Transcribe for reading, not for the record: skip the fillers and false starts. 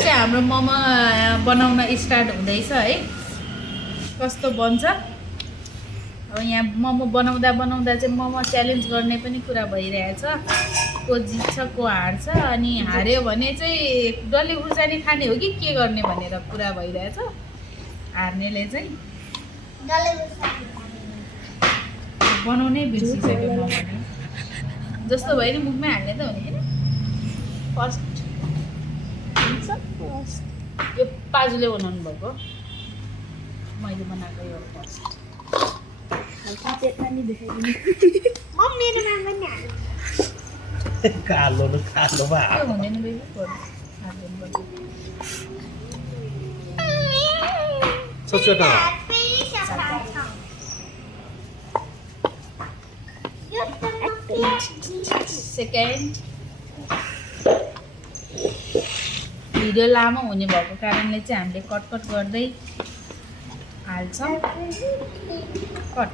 चाहिँ हाम्रो मोमो बनाउन स्टार्ट हुँदैछ है। कस्तो बन्छ अब यहाँ मोमो बनाउँदा बनाउँदा चाहिँ मोमो च्यालेन्ज गर्ने पनि कुरा भइरहेछ। को जित्छ को हार्छ, अनि हार्यो भने चाहिँ डल्ले खुर्सानी खाने हो कि के गर्ने भनेर कुरा भइरहेछ। हार्नेले चाहिँ बनाउनै बिर्सिसक्यो मोमोले। जस्तो भयो नि मुखमै हाल्ने त हो नि होइन। फर्स्ट यो पाजुले बनाउनु भएको, मैले बनाएको यो फर्स्ट। कालो न कालो भा त्यो हुँदैन बेबी, हाल्नु पर्छ। छोटा सेकेन्ड भिडियो लामो हुने भएको कारणले चाहिँ हामीले कट गर्दै हाल्छौँ। कट